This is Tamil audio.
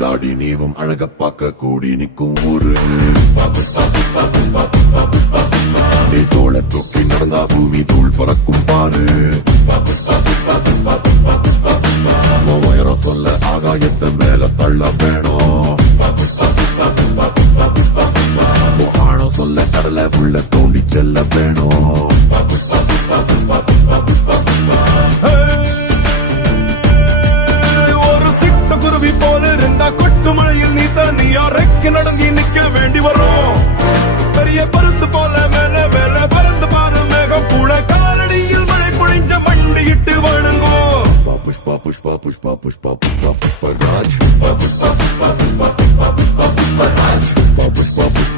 தாடி நீவும் அழக பார்க்க கூடி நிற்கும் ஊரு நீ தோள தொக்கி நடந்தா பூமி தூள் பறக்கும் பாரு உயரம் சொல்ல ஆகாயத்தை மேல தள்ள வேணும் ஆழம் சொல்ல கடலை உள்ள தோண்டி செல்ல வேணும் குருவி போல இருந்தா கொட்டு மழையில் நீ தனியா ரெக்கி நடங்கி நிக்க வேண்டி வரும் பெரிய பருந்து போல மேல மேல பறந்து பாரு மேகம் கூட காலடியில் மழை பொழிஞ்ச மண்டியிட்டு வணங்கும் புஷ்பா புஷ்பா புஷ்பா புஷ்பா புஷ்பா புஷ்பராஜ் புஷ்பா புஷ்பா புஷ்பா புஷ்பா புஷ்பா புஷ்பராஜ் புஷ்பா புஷ்பா புஷ்பா